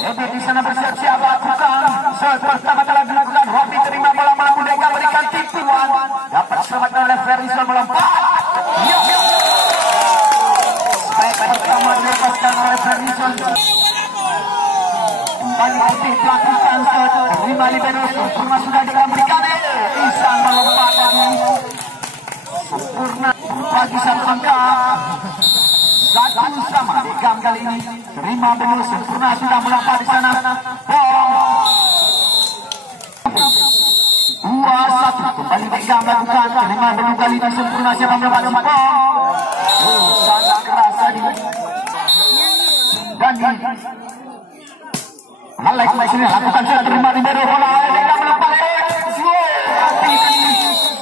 Edi di sana bersiap-siap lakukan. Pertama telah dilakukan Robi terima bola Merdeka berikan tipuan. Dapat diselamatkan oleh Ferguson melompat. Baik pertama dilepaskan oleh Ferguson. Kembali Edi melakukan terima libero sempurna sudah diberikan. Isan melompat lagi. Sempurna bagi satu angka. Satu sama di gang kali ini. Terima dulu sempurna sudah melompat di sana. Dua satu kembali di gang lakukan. Terima dulu kali ini sempurna siapa melompat di sangat keras tadi. Dan Alex Messi lakukan sudah terima di bawah bola. Dia melompat.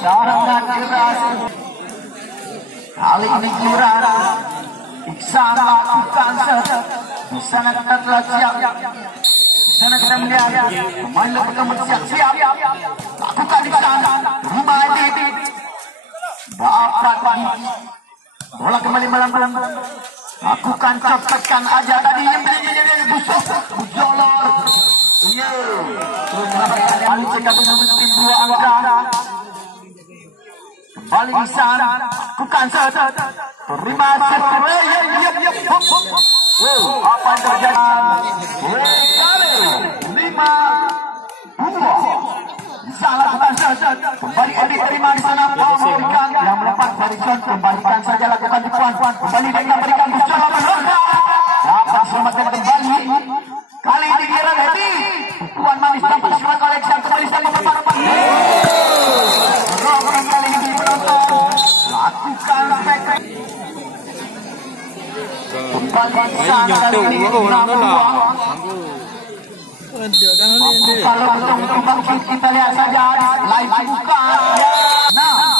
Sangat keras. Kali ini Kelurahan Iksan lakukan di sana kita telah siap. Di sana kita melihat pemain lepas bersiap-siap. Lakukan di sana. Terima ini. Dapat bola kembali melambat. Lakukan copetkan aja tadi yang busuk. Bujolor. Iya. Terus mendapatkan yang jika mungkin dua angka. Kembali di sana. Lakukan terima apa yang terjadi? 5-2. Bisa lakukan kembali Edi terima di sana. Memberikan yang melepas Ferguson kembalikan saja lakukan di puan. Kembali dia berikan bola dapat selamatkan kembali. Kali ini kira Edi puan manis dapat selamat oleh Iksan kembali sama memperparah. Rombongan kali ini penonton lakukan spektak. Kalau untuk bangkit kita lihat saja live buka. Nah,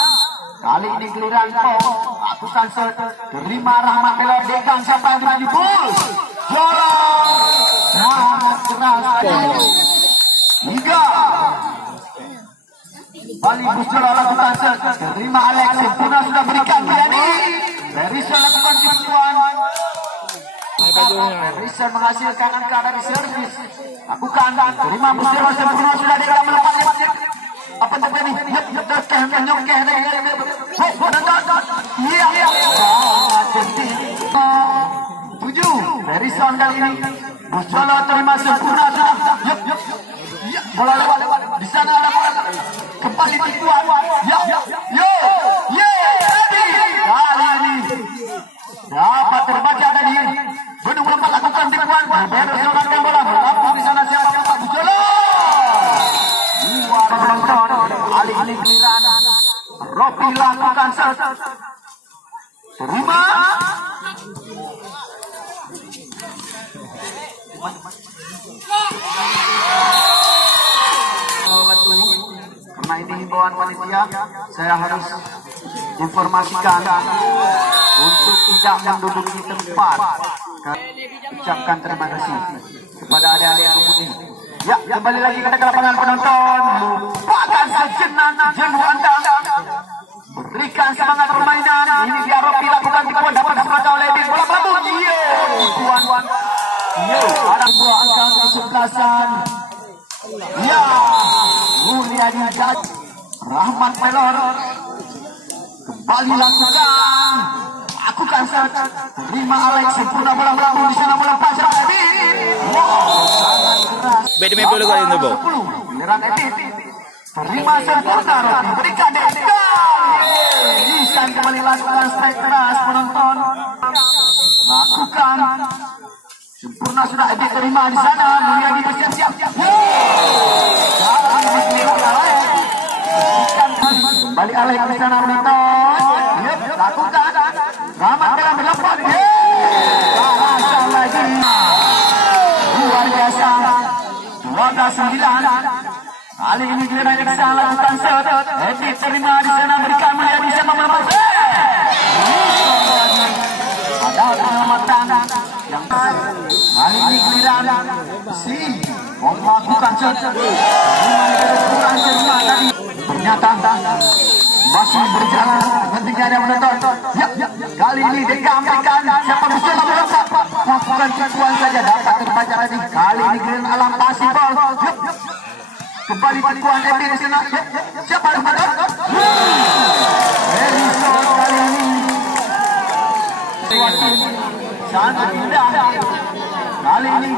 kali ini giliran kau lakukan terima Rahmat Pelor Dekan siapa yang dimaju bus bola sangat keras. 3 Bali bus bola lakukan terima Alex sempurna sudah berikan Biani. Ferguson lakukan tipuan. Ferguson menghasilkan angka dari servis. Lakukan terima Busiro sempurna sudah dia melepas. Apa terjadi? Nyokeh. Iya. 7 Ferguson kali ini. Busiro terima sempurna sudah. Bola lewat. Di sana ada bola. Kembali tipuan. Kali ini dapat terbaca tadi. Bedung melompat lakukan tipuan. Baru selamatkan bola. Melampau di sana siapa Pak Bujolo. Dua penonton. Alih-alih giliran. Robi lakukan terima. Karena ini himbauan panitia, saya harus informasikan untuk tidak menduduki tempat. Ucapkan terima kasih kepada adik-adik kemudi. Ya, kembali lagi ke lapangan penonton. Lupakan sejenak jenuh Anda. Berikan semangat permainan. Ini dia Robi lakukan tipuan dapat disemata oleh Edi. Bola batu. Tuan. Ada dua angka kesebelasan. Ya, Mulyadi dan Rahmat Pelor kembali lakukan terima Alex sempurna bola melambung di sana melompat Edi. Sangat keras. Beda main dulu kali itu, Bo. Giliran Edi terima sempurna berikan Edi. Isan kembali lakukan strike keras penonton. Lakukan sempurna sudah Edi terima di sana. Mulyadi bersiap-siap. Kembali Alex di sana menonton. Lakukan. Rahmat dalam melompat. Salah lagi. Luar biasa. 12-9. Kali ini giliran bisa lakukan Edi terima di sana berikan Mulyadi bisa melompat. Ada penyelamatan yang kali ini giliran mau melakukan kurang terima tadi ternyata masih berjalan nantinya ada menonton. Ya, kali ini dikambingkan siapa bisa melompat lakukan tipuan saja dapat terbaca lagi. Kali ini Green Alam pasif ball. Kembali tipuan Epi di sana. Siapa yang menonton? Harrison kali ini sangat indah. Kali ini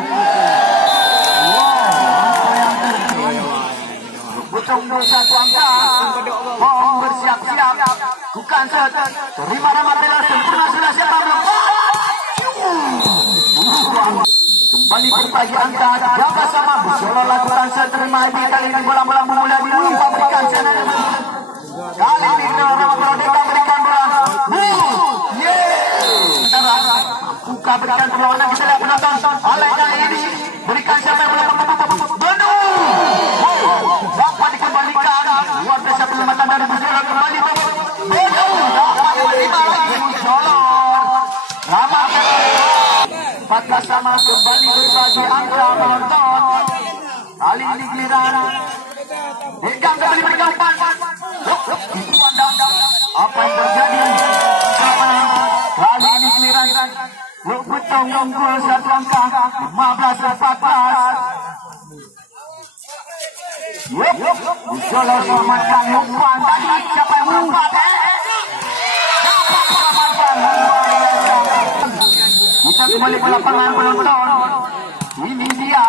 Bucong satu angka, Bong bersiap-siap, bukan terima nama bela sempurna sudah siapa kembali berbagi angka, jaga sama Busola lakukan terima ini kali ini bola-bola memulai diumumkan berikan sana. Kali ini nama Brodeka berikan bola, buka berikan perlawanan kita lihat penonton. Oleh kali ini berikan siapa yang bola dapat dikembalikan luar biasa penyelamatan dari Busola kembali dapat menerima lagi Busola ramah 14 sama kembali berbagi angka penonton. Kali ini giliran Hinggang kembali berikan umpan apa yang terjadi kali ini giliran Butong unggul satu angka 15-14. Busola selamatkan umpan tadi siapa yang melompat dapat selamatkan luar biasa. Kita kembali ke lapangan penonton. Ini dia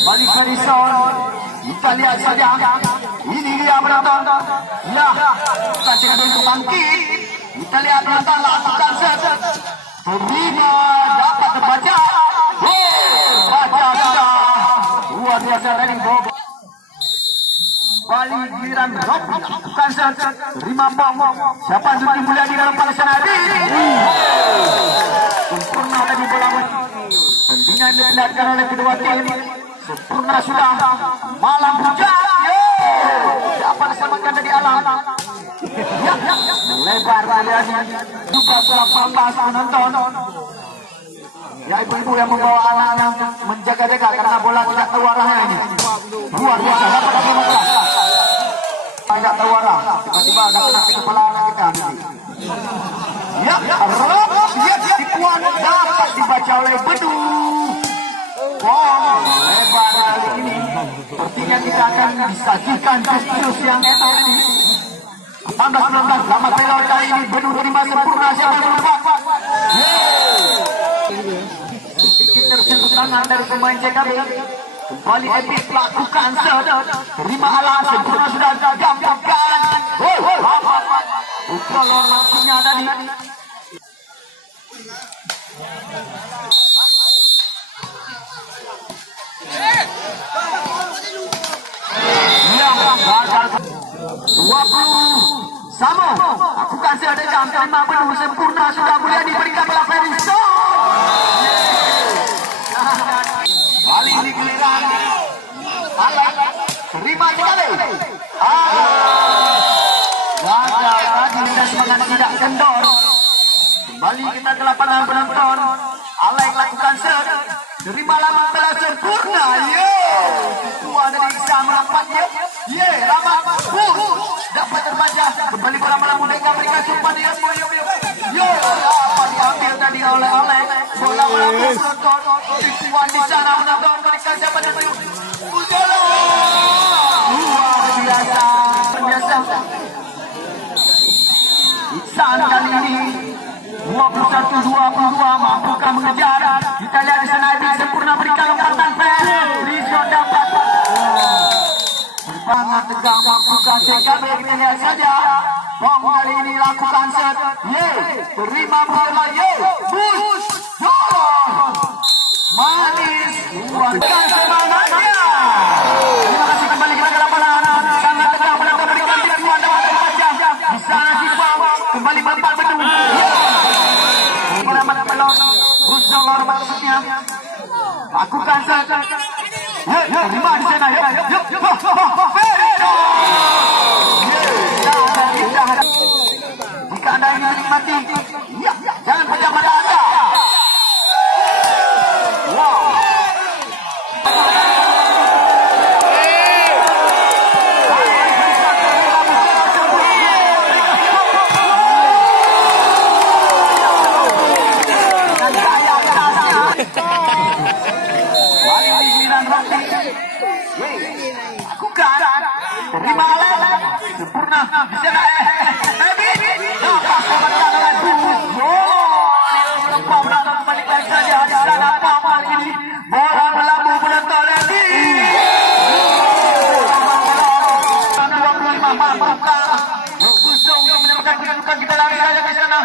kembali Harrison. Kita lihat saja. Ini dia penonton. Nah, kita cek untuk bangkit. Kita lihat penonton lakukan set. Terima dapat terbaca. Baca sudah luar biasa dari Bob. Bali giliran Rob lakukan set. Terima bom. Siapa Zuti Mulyadi dalam pelaksanaan ini? Sempurna tadi bola. Tandingan diperlihatkan oleh kedua tim. Sempurna sudah. Malam hujan. Dapat diselamatkan dari alam. Melebar kalian juga setelah pampas penonton. Ya ibu-ibu yang membawa anak-anak menjaga-jaga karena bola tidak tahu arahnya ini. Luar biasa dapat memutar. Tidak tahu arah. Tiba-tiba ada kena ke kepala anak kita. Ya, tipuan dapat dibaca oleh Bedu. Lebar kali ini. Sepertinya kita akan disajikan jus yang enak ini. 18-19 selamat pelot kali ini Bedu terima sempurna siapa yang melompat. Sedikit tersentuh tangan dari pemain JKB. Kembali Epic lakukan set. Terima alam sempurna sudah gampang jalan. Busola langsungnya tadi. Gagal 20 sama. Lakukan sedekah terima penuh sempurna sudah boleh diberikan bola Harrison. Kali ini giliran Alek terima sekali. Gagal lagi dan semangat tidak kendor. Kembali kita ke lapangan penonton. Alek lakukan set. Terima lama bola sempurna. Tua dari Iksan menampaknya. Lama dapat terbaca. Kembali bola Merdeka berikan umpan dia. Apa diambil tadi oleh Alek. Bola penonton. Tipuan di sana menonton berikan siapa dan Busola. Luar biasa. Iksan kali ini 21-22 mampukah mengejar. Kita lihat di sana Edi sempurna berikan lompatan Harrison dapat. Sangat tegang mampukah JKB. Kita lihat saja. Bom kali ini lakukan set. Terima bola. Busola manis. Luar biasa semangatnya. Terima kasih kembali kita ke lapangan. Sangat tegang menonton berikan tipuan dapat terbaca. Di sana siswa kembali mempat Bedu. Busola maksudnya lakukan set. Terima di sana. Jika anda ingin menikmati, jangan pejam mata anda. Wow. terima oleh sempurna di sana balik lagi saja di sana Pamal ini bola melambung menentang lagi 25 Mampuka berusaha untuk mendapatkan kedudukan kita lari saja di sana